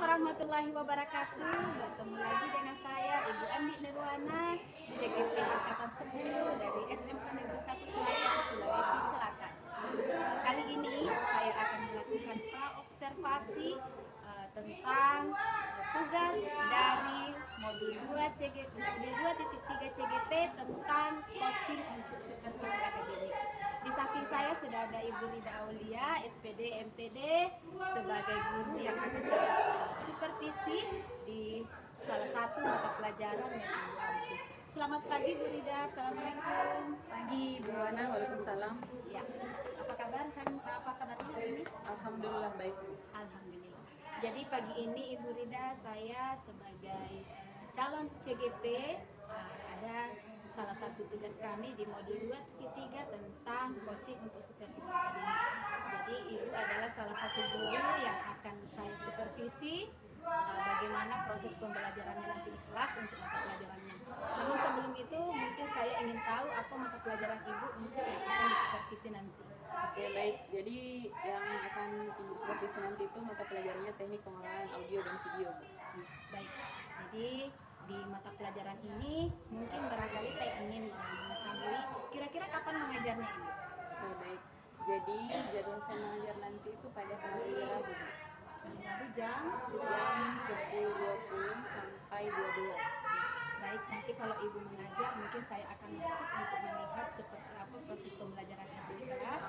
warahmatullahi wabarakatuh. Bertemu lagi dengan saya Ibu Andi Nirwana, CGP Angkatan 10 dari SMK Negeri 1 Selayar, Sulawesi Selatan. Kali ini saya akan melakukan praobservasi tentang tugas dari modul 2 CGP, modul 2.3 CGP tentang coaching untuk supervisi akademik. Di samping saya sudah ada Ibu Rida Aulia, SPD, MPD, sebagai guru yang akan saya supervisi di salah satu mata pelajaran yang Ibu ambil. Selamat pagi Bu Rida, Assalamualaikum. Pagi Bu Ana, waalaikumsalam. Ya, apa kabar hari ini? Alhamdulillah baik. Alhamdulillah. Jadi pagi ini Ibu Rida, saya sebagai calon CGP ada salah satu tugas kami di modul 2.3 tentang coaching untuk supervisi akademik. Jadi Ibu adalah salah satu guru yang akan saya supervisi bagaimana proses pembelajarannya nanti di kelas untuk mata pelajarannya. Namun sebelum itu mungkin saya ingin tahu apa mata pelajaran Ibu untuk yang akan disupervisi nanti. Oke baik, jadi yang akan Ibu supervisi nanti itu mata pelajarannya teknik pengolahan audio dan video Bu. Baik, jadi di mata pelajaran ini mungkin barangkali saya ingin mengetahui kira-kira kapan mengajarnya Ibu? Oke baik, jadi jadwal saya mengajar nanti itu pada hari Rabu Bu. Hari Rabu jam 10.20 sampai 12. Baik, nanti kalau Ibu mengajar mungkin saya akan masuk untuk melihat seperti apa proses pembelajaran Ibu di kelas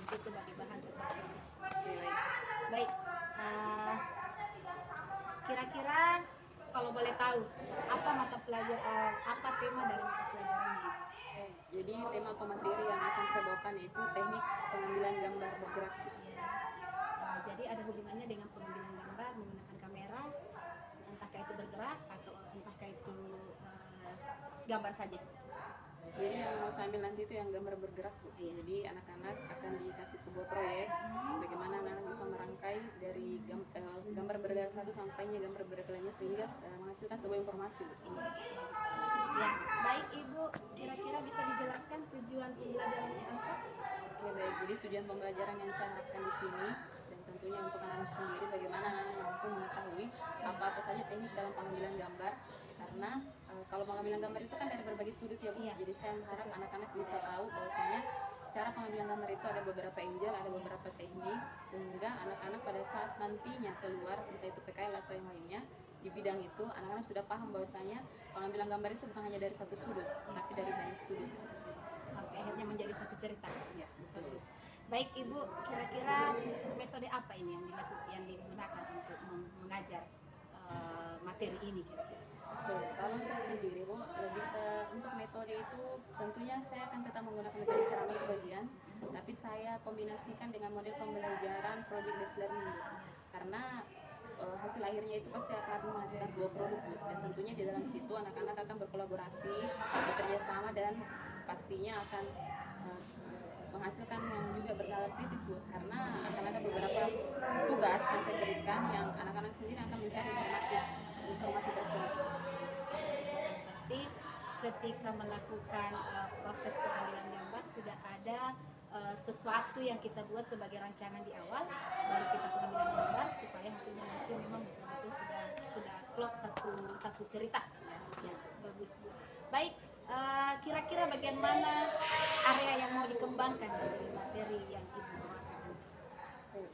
nanti sebagai bahan supervisi. Oke baik. Baik, kira-kira kalau boleh tahu apa mata pelajaran apa tema dari mata pelajarannya Ibu? Jadi tema atau materi yang akan saya bawakan itu teknik pengambilan gambar bergerak. Jadi ada hubungannya dengan pengambilan gambar menggunakan kamera, entahkah itu bergerak atau entahkah itu gambar saja. Jadi yang mau saya ambil nanti itu yang gambar bergerak Bu. Iya. Jadi anak-anak akan dikasih sebuah proyek bagaimana anak-anak bisa merangkai dari gambar bergerak satu sampainya gambar bergerak lainnya sehingga menghasilkan sebuah informasi Bu. Ya, baik Ibu, kira-kira bisa dijelaskan tujuan pembelajarannya apa? Oke baik, jadi tujuan pembelajaran yang saya harapkan di sini dan tentunya untuk anak-anak sendiri bagaimana anak-anak mampu mengetahui apa-apa saja teknik dalam pengambilan gambar karena kalau pengambilan gambar itu kan dari berbagai sudut ya Bu. Iya. Jadi saya harap anak-anak bisa tahu bahwasanya cara pengambilan gambar itu ada beberapa angle, ada beberapa teknik sehingga anak-anak pada saat nantinya keluar entah itu PKL atau yang lainnya di bidang itu anak-anak sudah paham bahwasanya pengambilan gambar itu bukan hanya dari satu sudut tapi dari banyak sudut sampai akhirnya menjadi satu cerita. ya. Bagus. Baik Ibu, kira-kira metode apa ini yang digunakan untuk mengajar materi ini kira-kira? Oke, kalau saya sendiri Bu, lebih ke untuk metode itu tentunya saya akan tetap menggunakan metode ceramah sebagian, tapi saya kombinasikan dengan model pembelajaran project based learning Bu. Karena hasil akhirnya itu pasti akan menghasilkan sebuah produk Bu. Dan tentunya di dalam situ anak-anak akan berkolaborasi, bekerja sama dan pastinya akan menghasilkan yang juga bernalar kritis Bu. Karena akan ada beberapa tugas yang saya berikan yang anak-anak sendiri akan mencari informasi tersebut. Berarti ketika melakukan proses pengambilan gambar sudah ada sesuatu yang kita buat sebagai rancangan di awal, baru kita pengambilan gambar supaya hasilnya nanti memang betul-betul sudah klop satu cerita. Ya, bagus Bu. Baik, kira-kira bagian mana area yang mau dikembangkan dari materi yang Ibu bawakan?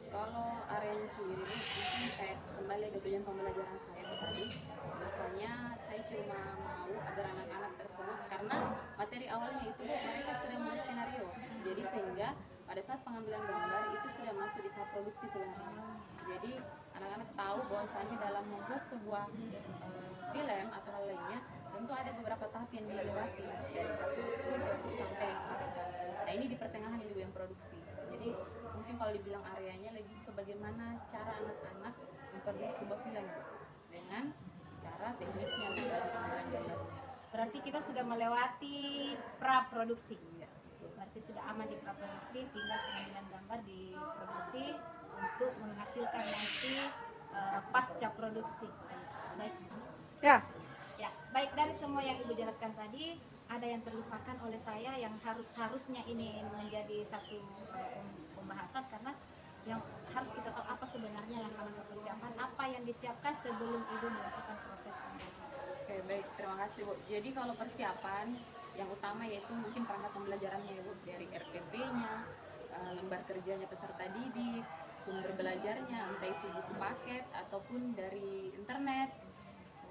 Kalau areanya sendiri mungkin kayak kembali ke tujuan pembelajaran saya tadi, biasanya saya cuma mau agar anak-anak tersebut karena materi awalnya itu mereka sudah membuat skenario, jadi sehingga pada saat pengambilan gambar itu sudah masuk di tahap produksi sebenarnya. Jadi anak-anak tahu bahwasanya dalam membuat sebuah film atau hal lainnya tentu ada beberapa tahap yang dilewati dari produksi sampai proses. Nah ini di pertengahan ini yang produksi. Jadi mungkin kalau dibilang areanya lebih ke bagaimana cara anak-anak memproduksi sebuah film dengan cara tekniknya dalam pengambilan gambar. Berarti kita sudah melewati pra-produksi. Berarti sudah aman di pra-produksi, tinggal pengambilan gambar di produksi untuk menghasilkan nanti pasca produksi. Baik. Ya. Ya, baik, dari semua yang Ibu jelaskan tadi, ada yang terlupakan oleh saya yang harusnya ini menjadi satu pembahasan karena yang harus kita tahu apa sebenarnya langkah-langkah persiapan, apa yang disiapkan sebelum ibu melakukan proses pembelajaran. Oke, baik, terima kasih Bu. Jadi kalau persiapan yang utama yaitu mungkin perangkat pembelajarannya ya Bu, dari RPP-nya, lembar kerjanya peserta didik, sumber belajarnya, entah itu buku paket ataupun dari internet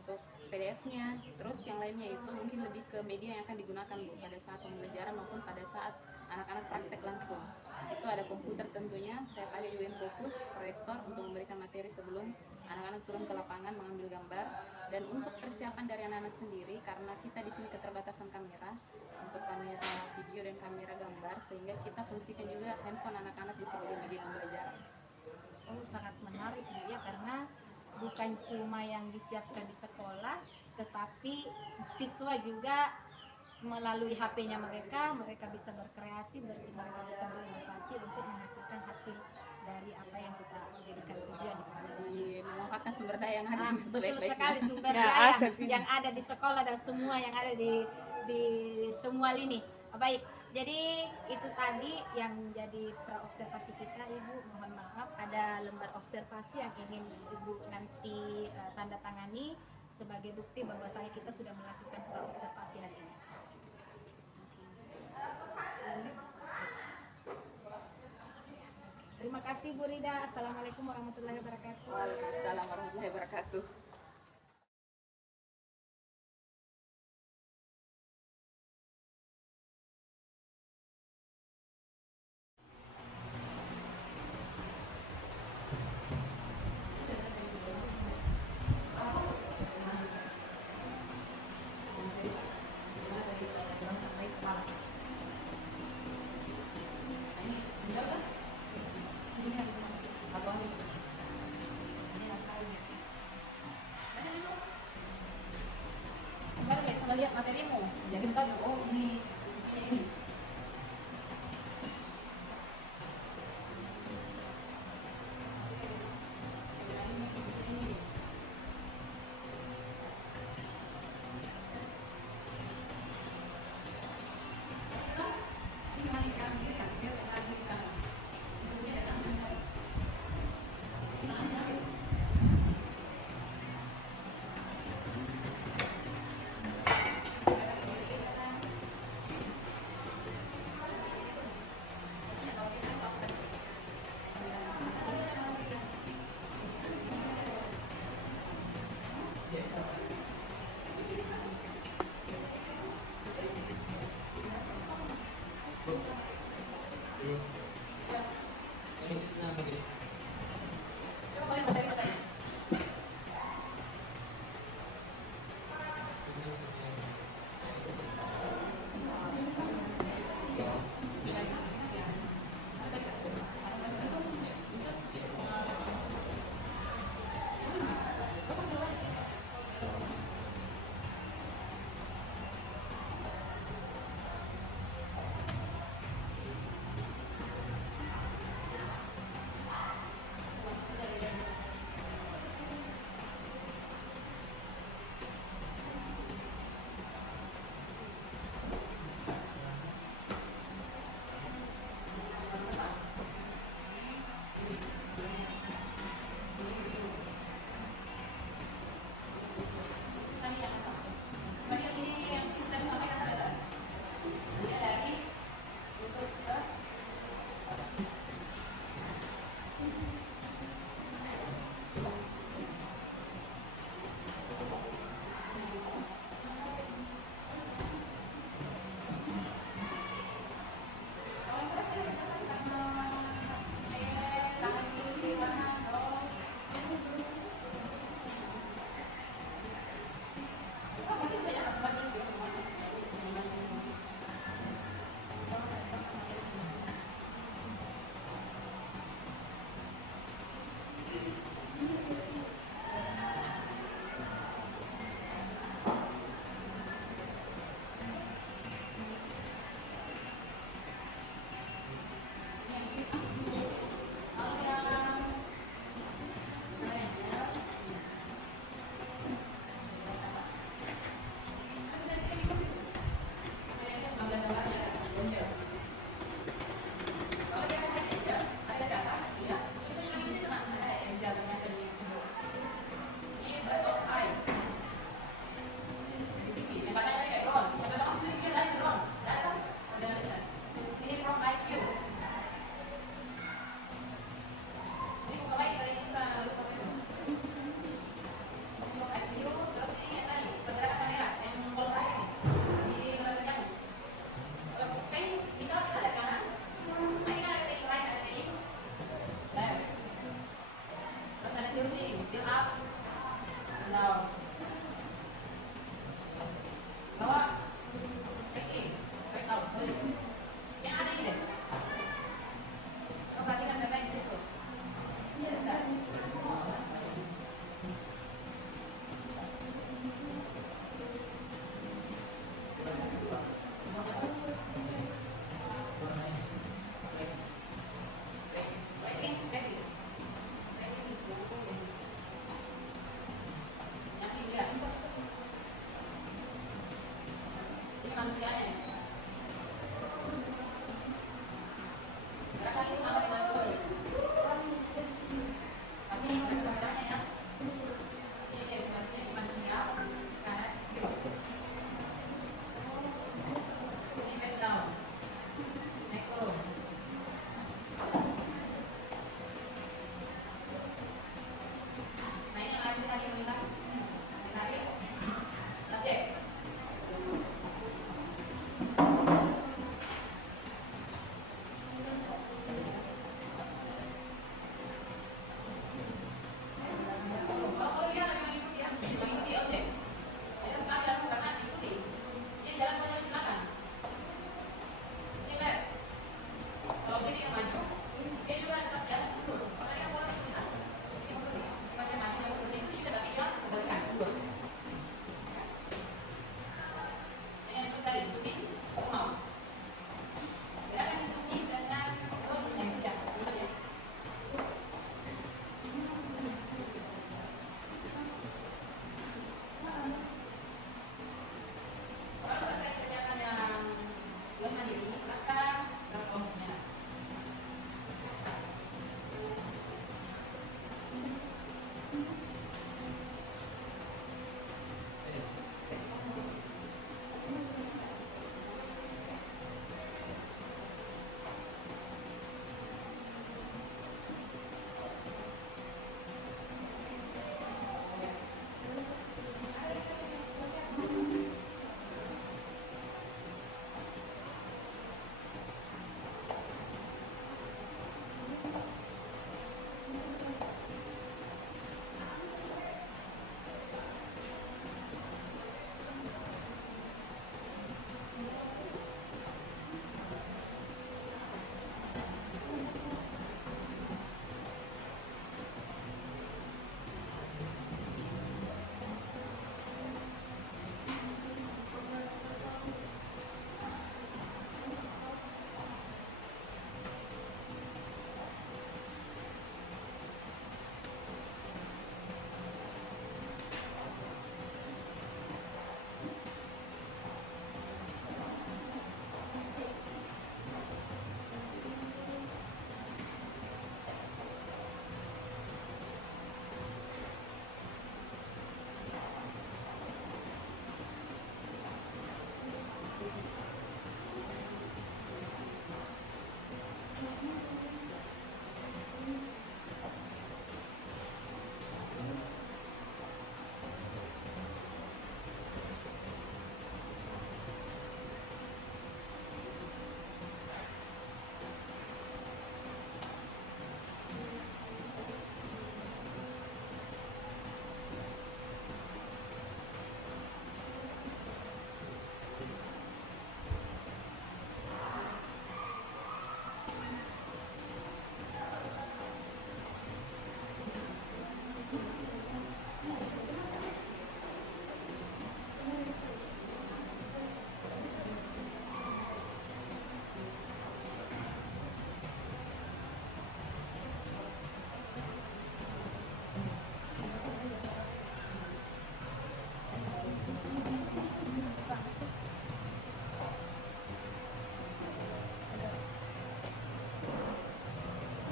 untuk PDF-nya. Terus yang lainnya itu mungkin lebih ke media yang akan digunakan Bu pada saat pembelajaran maupun pada saat anak-anak praktek langsung. Itu ada komputer tentunya, saya ada juga yang fokus proyektor untuk memberikan materi sebelum anak-anak turun ke lapangan mengambil gambar. Dan untuk persiapan dari anak-anak sendiri, karena kita di sini keterbatasan kamera untuk kamera video dan kamera gambar, sehingga kita fungsikan juga handphone anak-anak di sebagai media pembelajaran. Oh, sangat menarik Bu ya, karena bukan cuma yang disiapkan di sekolah, tetapi siswa juga melalui HP-nya mereka bisa berkreasi, mereka bisa berinovasi untuk menghasilkan hasil dari apa yang kita jadikan tujuan di pembelajaran. Memanfaatkan sumber daya yang ada Betul sebaik-baiknya. sekali, sumber daya yang ada di sekolah dan semua yang ada di semua lini. Baik, jadi itu tadi yang menjadi praobservasi kita Ibu. Mohon maaf, ada lembar observasi yang ingin Ibu nanti tanda tangani sebagai bukti bahwasanya kita sudah melakukan praobservasi hari ini. Terima kasih Bu Rida. Assalamualaikum warahmatullahi wabarakatuh. Waalaikumsalam warahmatullahi wabarakatuh. Lihat materimu, jadi tahu oh ini.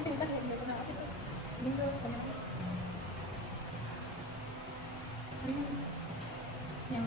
udah udah pernah apa itu minggu kemarin yang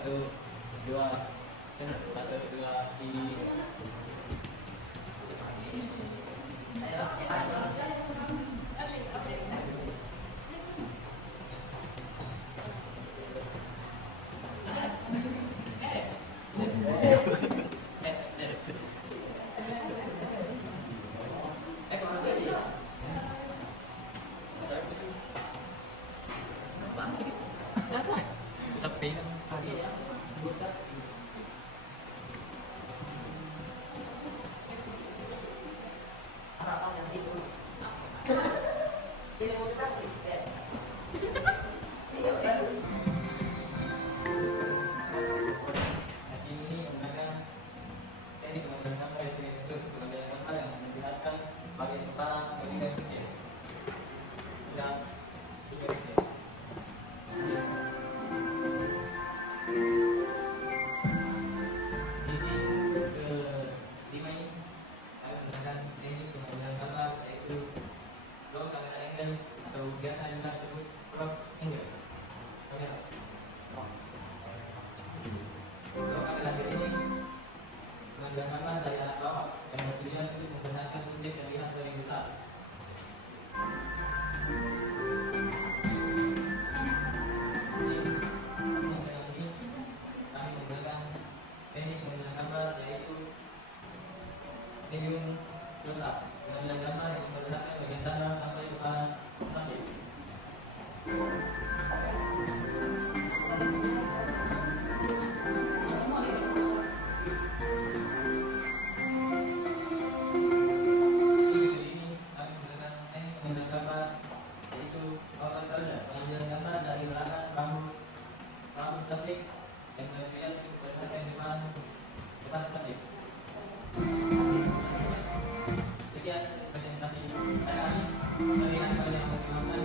satu dua satu dua tiga. Tapi ini menggunakan teknik menggunakan teknik itu pengambilan gambar yang memperlihatkan bagian kepala bagian kecil dan juga kecil. Sisi kelima ini kami menggunakan teknik pengambilan gambar yaitu low camera angle atau biasa juga disebut crop angle. Kamera. Low camera angle ini pengambilan gambar dari arah bawah yang bertujuan untuk menggunakan subjek terlihat lebih besar. Kami menggunakan teknik pengambilan gambar yaitu medium close up. Pengambilan gambar yang memperlihatkan bagian dada sampai kepala samping. Ini kami menggunakan teknik pengambilan gambar yaitu outer shoulder. Pengambilan gambar dari belakang rambut subjek yang bertujuan untuk memperlihatkan depan subjek. Sekian presentasi saya kami melihat kalian yang menggunakan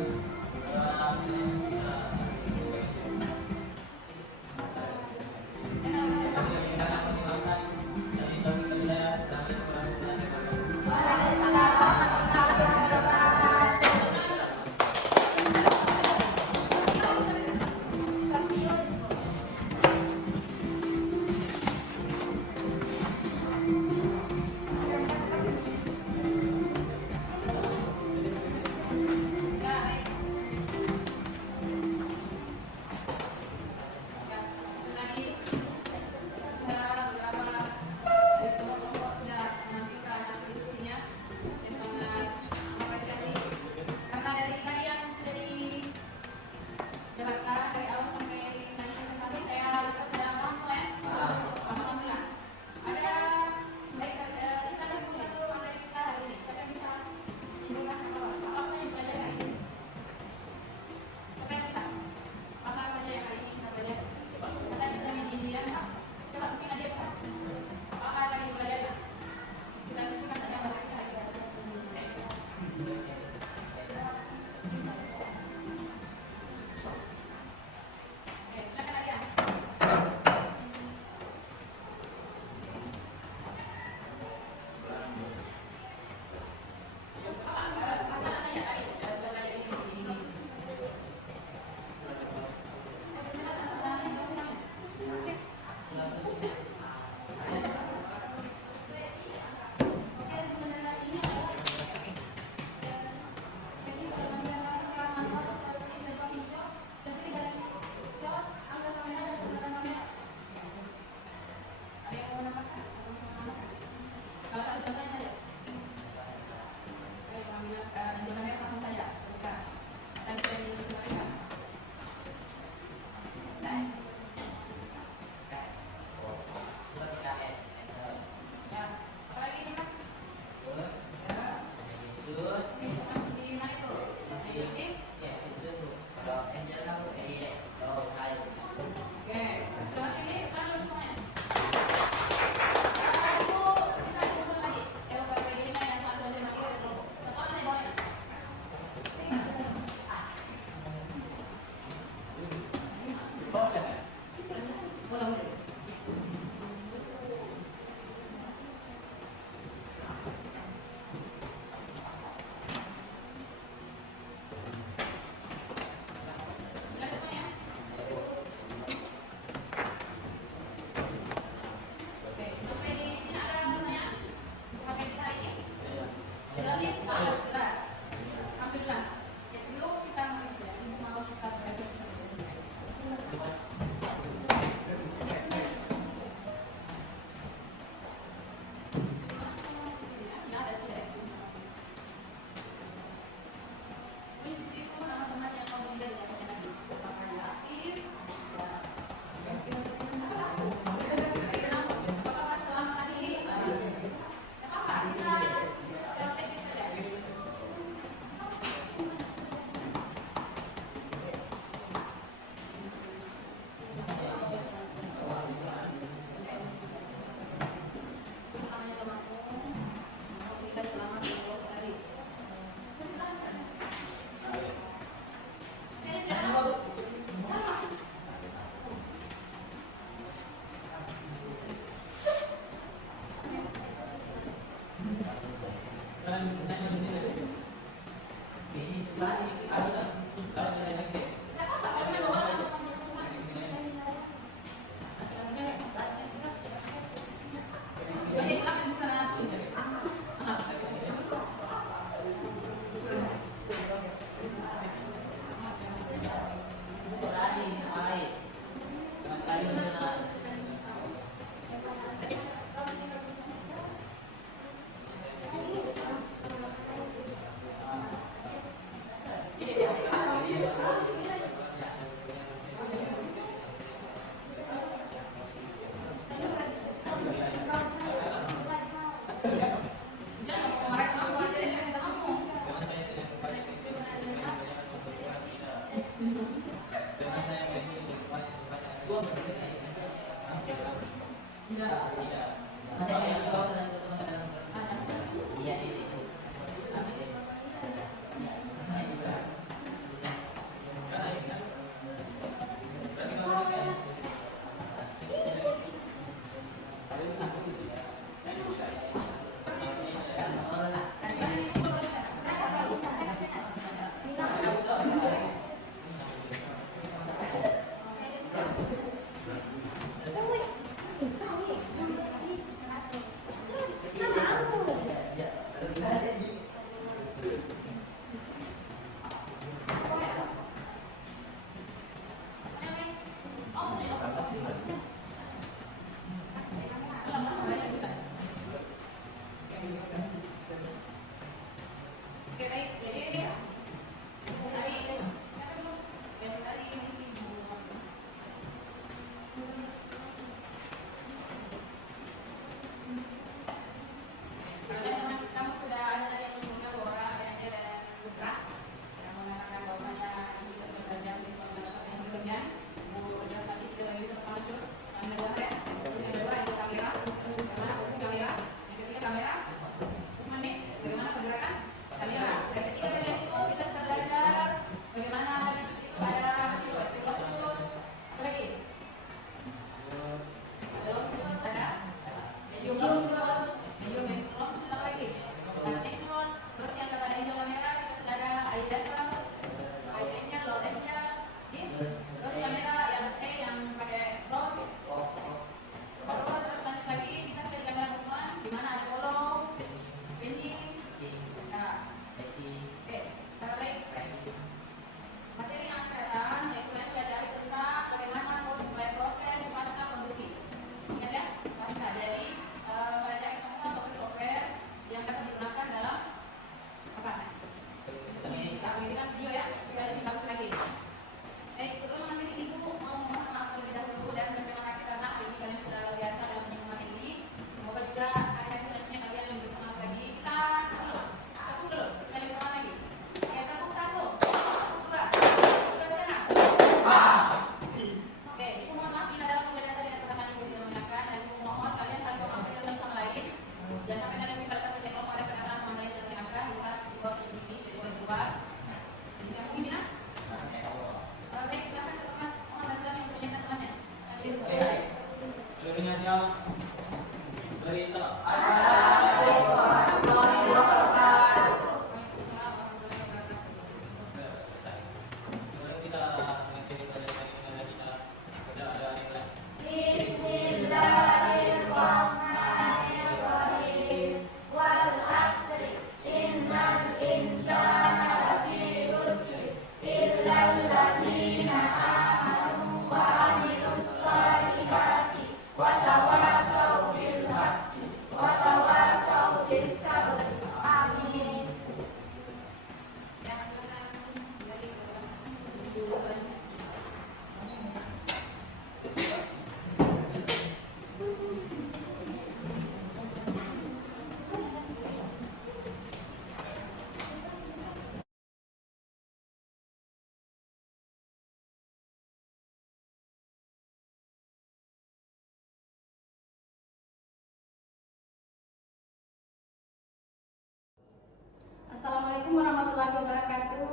Assalamualaikum warahmatullahi wabarakatuh.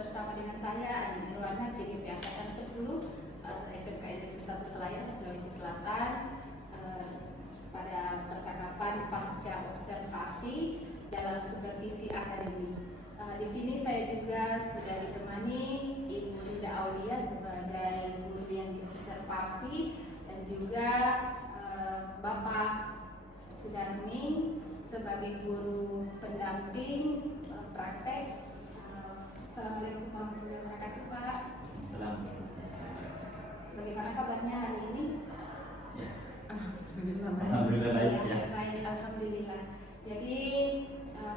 Bersama dengan saya Adi Nirwana, CGP Angkatan 10, SMK Negeri 1 Selayar, Sulawesi Selatan. Pada percakapan pasca observasi dalam supervisi akademik. Di sini saya juga sudah ditemani Ibu Indah Aulia sebagai guru yang diobservasi dan juga Bapak Sudarmi sebagai guru pendamping praktek. Assalamualaikum warahmatullahi wabarakatuh, Pak. Assalamualaikum. Bagaimana kabarnya hari ini? Ya. Alhamdulillah baik. Alhamdulillah baik, Ya, ya. baik, alhamdulillah. Jadi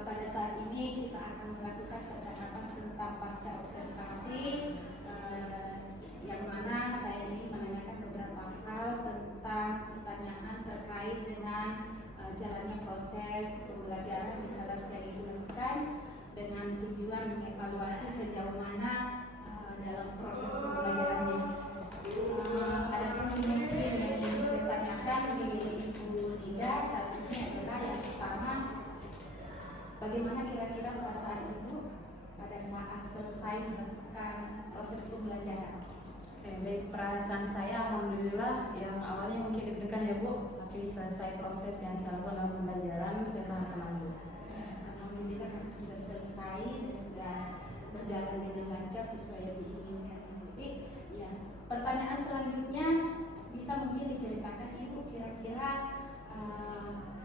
pada saat ini kita akan melakukan percakapan tentang pasca observasi, yang mana saya ingin menanyakan beberapa hal tentang pertanyaan terkait dengan jalannya proses pembelajaran literasi yang dilakukan dengan tujuan mengevaluasi sejauh mana dalam proses pembelajarannya. Ada mungkin yang ingin saya tanyakan di bagaimana kira-kira perasaan Ibu pada saat selesai melakukan proses pembelajaran? Baik, perasaan saya alhamdulillah yang awalnya mungkin deg-degan ya Bu, tapi selesai proses yang saya lakukan dalam pembelajaran saya sangat senang Bu. Alhamdulillah karena sudah selesai dan sudah berjalan dengan lancar sesuai yang diinginkan Ibu. Ya, pertanyaan selanjutnya bisa mungkin diceritakan Ibu kira-kira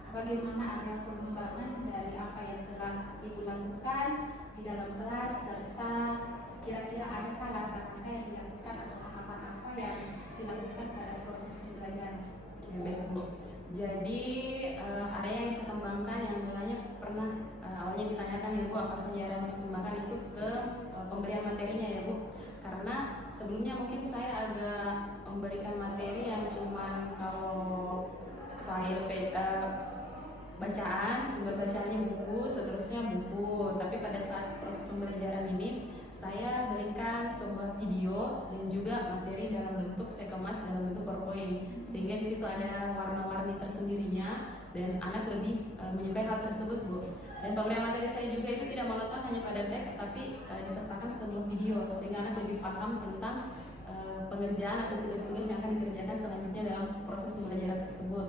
bagaimana area pengembangan dari apa yang telah Ibu lakukan di dalam kelas, serta kira-kira adakah langkah-langkah yang dilakukan atau tahapan apa yang dilakukan pada proses pembelajaran? Ya, baik Bu. Jadi area yang saya kembangkan yang mulanya pernah awalnya ditanyakan ya Bu, apa saja area yang saya kembangkan itu ke pemberian materinya ya Bu. Karena sebelumnya mungkin saya agak memberikan materi yang cuman kalau file bacaan, sumber bacaannya buku, seterusnya buku. Tapi pada saat proses pembelajaran ini saya berikan sebuah video dan juga materi dalam bentuk saya kemas dalam bentuk PowerPoint, sehingga di situ ada warna-warni tersendirinya dan anak lebih menyukai hal tersebut Bu. Dan pemberian materi saya juga itu tidak monoton hanya pada teks, tapi disertakan sebuah video sehingga anak lebih paham tentang pengerjaan atau tugas-tugas yang akan dikerjakan selanjutnya dalam proses pembelajaran tersebut.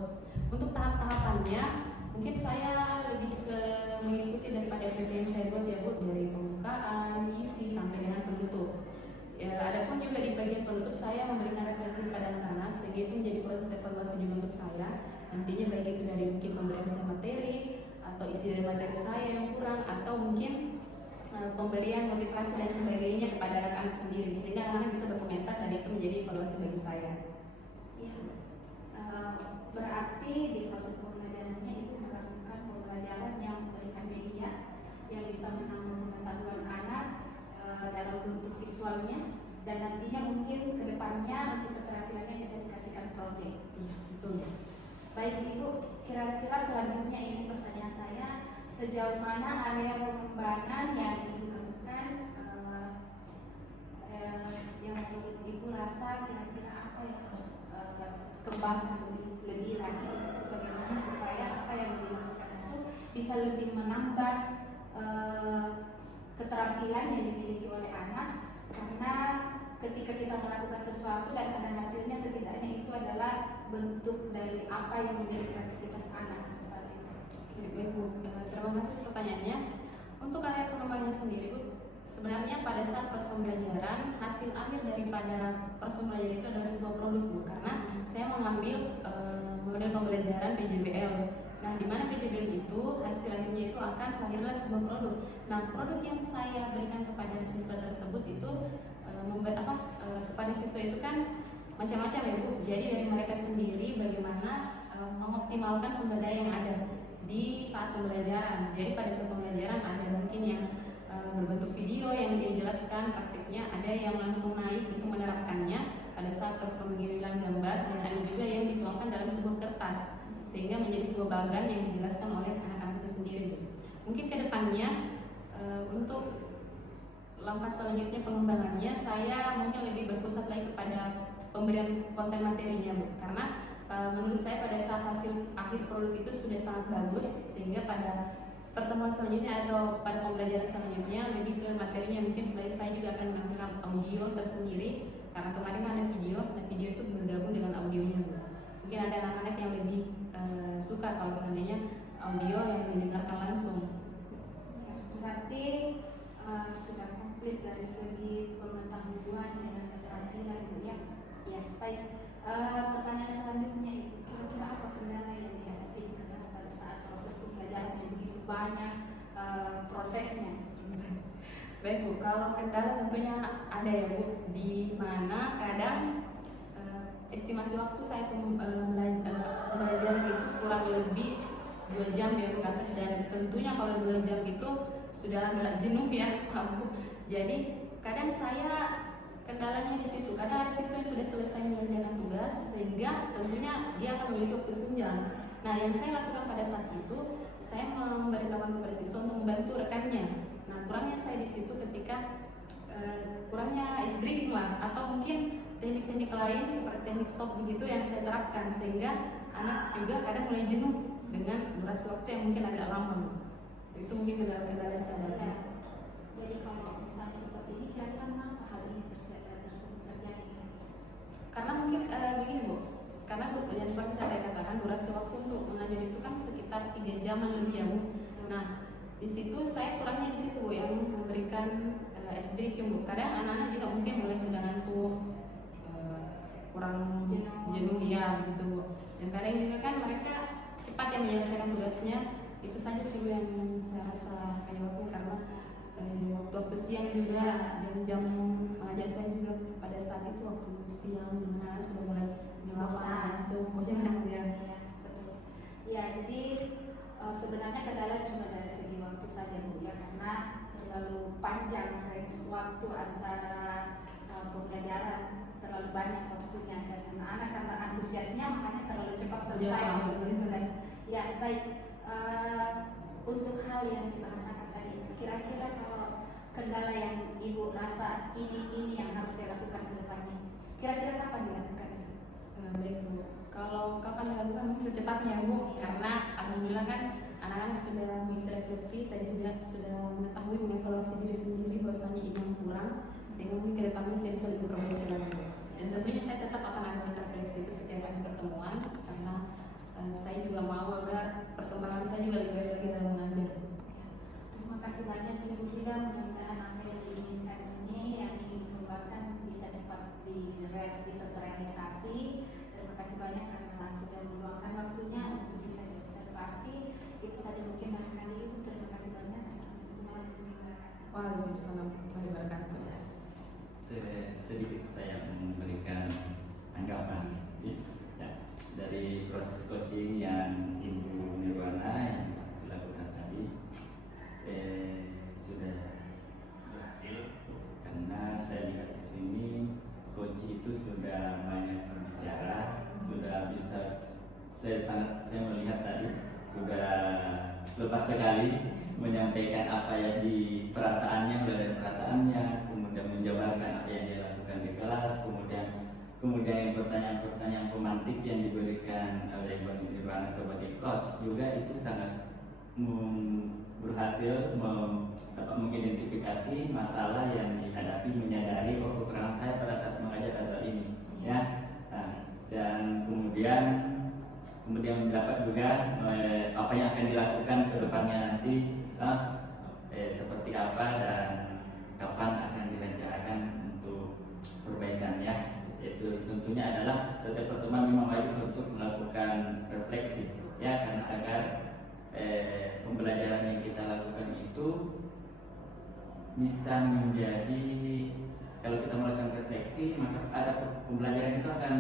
Untuk tahap-tahapannya mungkin saya lebih ke mengikuti daripada FPP yang saya buat ya Bu, dari pembukaan, isi sampai dengan penutup. Ya, adapun juga di bagian penutup saya memberikan referensi kepada anak-anak sehingga itu menjadi proses evaluasi juga untuk saya. Nantinya baik itu dari mungkin pemberian saya materi atau isi dari materi saya yang kurang atau mungkin pemberian motivasi dan sebagainya kepada anak-anak sendiri sehingga anak-anak bisa berkomentar dan itu menjadi evaluasi bagi saya. Ya, berarti di proses pembelajarannya Ibu melakukan pembelajaran yang memberikan media yang bisa menambah pengetahuan anak dalam bentuk visualnya dan nantinya mungkin kedepannya untuk keterampilannya bisa dikasihkan proyek. Iya, betul ya. Baik Ibu, kira-kira selanjutnya ini pertanyaan saya, sejauh mana area pengembangan yang Ibu lakukan yang menurut Ibu rasa kira-kira apa yang harus kembangkan lebih lagi untuk bagaimana supaya apa yang dilakukan itu bisa lebih menambah keterampilan yang dimiliki oleh anak, karena ketika kita melakukan sesuatu dan ada hasilnya setidaknya itu adalah bentuk dari apa yang menjadi kreativitas anak saat itu. Oke, baik Bu. Terima kasih pertanyaannya. Untuk area pengembangan sendiri Bu, sebenarnya pada saat proses pembelajaran hasil akhir daripada proses pembelajaran itu adalah sebuah produk Bu, karena saya mengambil model pembelajaran PJBL. Nah, di mana PJBL itu hasil akhirnya itu akan lahirlah sebuah produk. Nah, produk yang saya berikan kepada siswa tersebut itu kepada siswa itu kan macam-macam ya Bu. Jadi dari mereka sendiri bagaimana mengoptimalkan sumber daya yang ada di saat pembelajaran. Jadi pada saat pembelajaran ada mungkin yang berbentuk video yang dia jelaskan praktiknya, ada yang langsung naik untuk menerapkannya pada saat proses pengambilan gambar, dan ada juga yang dituangkan dalam sebuah kertas sehingga menjadi sebuah bagan yang dijelaskan oleh anak-anak itu sendiri. Mungkin kedepannya untuk langkah selanjutnya pengembangannya saya mungkin lebih berpusat lagi kepada pemberian konten materinya Bu, karena menurut saya pada saat hasil akhir produk itu sudah sangat bagus sehingga pada pertemuan selanjutnya atau pada pembelajaran selanjutnya lebih ke materinya. Mungkin saya juga akan mengambil audio tersendiri karena kemarin ada video, dan video itu bergabung dengan audionya Bu. Mungkin ada anak-anak yang lebih suka kalau seandainya audio yang didengarkan langsung. Ya, berarti sudah komplit dari segi pengetahuan dan keterampilan Bu ya. Ya, baik. Pertanyaan selanjutnya Ibu, kira-kira apa kendala yang dihadapi di kelas pada saat proses pembelajaran yang begitu banyak prosesnya? Baik Bu, kalau kendala tentunya ada ya Bu, di mana kadang estimasi waktu saya belajar itu kurang lebih 2 jam ya Bu, atas, dan tentunya kalau 2 jam itu sudah agak jenuh ya Bu. Jadi kadang saya kendalanya di situ, kadang ada siswa yang sudah selesai mengerjakan tugas sehingga tentunya dia akan memiliki waktu senjang. Nah, yang saya lakukan pada saat itu saya memberitahukan kepada siswa untuk membantu rekannya. Nah, kurangnya saya di situ ketika kurangnya ice breathing lah, atau mungkin teknik-teknik lain seperti teknik stop begitu yang saya terapkan sehingga anak juga kadang mulai jenuh dengan durasi waktu yang mungkin agak lama. Itu mungkin kendala-kendala yang saya Ya. dapat. Jadi kalau misalnya seperti ini kira-kira kenapa hal ini tersebut terjadi? Karena mungkin begini Bu, karena yang seperti saya katakan durasi waktu untuk mengajar itu kan sekitar 3 jam lebih ya Bu. Nah di situ saya kurangnya di situ Bu, yang memberikan SBQ Bu. Kadang anak-anak juga mungkin mulai sudah ngantuk, kurang jenuh ya begitu Bu. Dan kadang juga kan mereka cepat yang menyelesaikan tugasnya. Itu saja sih Bu yang saya rasa kayak waktu, karena waktu siang juga jam-jam mengajar saya juga pada saat itu waktu siang dimana sudah mulai nyelasa itu bosan ya. Betul. Ya, jadi sebenarnya kendala cuma dari segi waktu saja Bu ya, karena terlalu panjang range waktu antara pembelajaran, terlalu banyak waktunya, dan anak-anak karena antusiasnya makanya terlalu cepat selesai begitu guys. Ya baik. Untuk hal yang dibahasakan tadi, kira-kira kalau kendala yang Ibu rasa ini yang harus saya lakukan ke depannya, kira-kira kapan dilakukan itu? Baik Bu, kalau kapan dilakukan mungkin secepatnya Bu, karena alhamdulillah kan anak-anak sudah bisa refleksi, saya juga sudah mengetahui mengevaluasi diri sendiri bahwasanya ini yang kurang, sehingga mungkin ke depannya saya bisa lebih perbaiki lagi Bu. Dan tentunya saya tetap akan ada refleksi itu setiap kali pertemuan, karena saya juga mau agar perkembangan saya juga lebih baik lagi dalam mengajar. Terima kasih banyak Ibu Frida, mudah-mudahan apa yang diinginkan ini yang ingin dikembangkan bisa cepat bisa terrealisasi. Terima kasih banyak karena sudah meluangkan waktunya untuk bisa diobservasi. Itu saja mungkin barangkali Ibu. Terima kasih banyak. Assalamualaikum warahmatullahi wabarakatuh. Waalaikumsalam warahmatullahi wabarakatuh. Sedikit saya memberikan tanggapan ya, dari proses coaching yang Ibu Nirwana yang dilakukan tadi sudah berhasil, karena saya lihat di sini coach itu sudah banyak berbicara, sudah bisa saya melihat tadi sudah lepas sekali menyampaikan apa yang di perasaannya, dari perasaannya, kemudian menjabarkan apa yang dia lakukan di kelas, kemudian yang pertanyaan-pertanyaan pemantik yang diberikan oleh Ibu Nirwana sebagai coach juga itu sangat berhasil mengidentifikasi masalah yang dihadapi, menyadari kekurangan saya pada saat mengajar atau ini ya. Dan kemudian mendapat juga apa yang akan dilakukan ke depannya nanti, seperti apa dan kapan akan direncanakan untuk perbaikannya. Itu tentunya adalah setiap pertemuan memang wajib untuk melakukan refleksi ya, karena agar pembelajaran yang kita lakukan itu bisa menjadi, kalau kita melakukan refleksi maka ada pembelajaran itu akan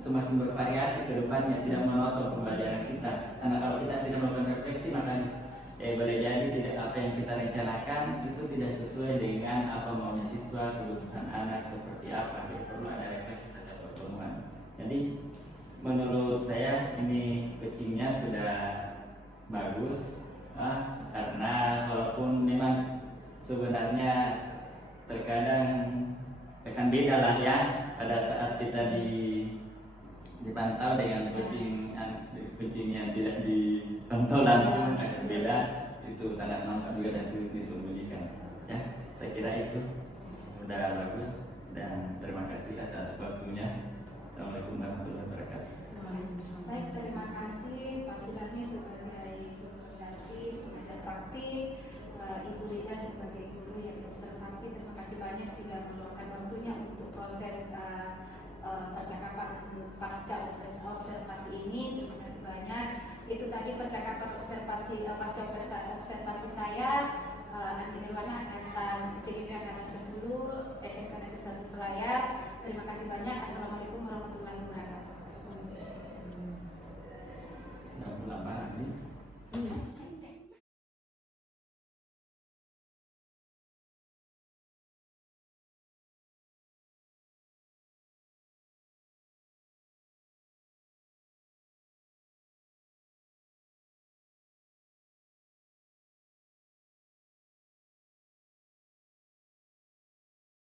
semakin bervariasi ke depannya, tidak monoton pembelajaran kita. Karena kalau kita tidak melakukan refleksi maka boleh jadi tidak apa yang kita rencanakan itu tidak sesuai dengan apa maunya siswa, kebutuhan anak seperti apa. Jadi perlu ada refleksi setiap pertemuan. Jadi menurut saya ini coachingnya sudah bagus, karena walaupun memang sebenarnya terkadang akan beda lah ya pada saat kita dipantau dengan coaching yang tidak dipantau langsung, agak beda. Itu sangat nampak juga dan sulit disembunyikan ya. Saya kira itu sudah bagus dan terima kasih atas waktunya. Assalamualaikum warahmatullahi wabarakatuh. Baik, terima kasih Pak Sudarmi sebagai guru pengganti pengajar praktik, Ibu Rida sebagai guru yang diobservasi. Terima kasih banyak sudah meluangkan waktunya untuk proses percakapan pasca observasi ini. Terima kasih banyak. Itu tadi percakapan observasi pasca observasi saya. Andi Nirwana angkatan CGP angkatan 10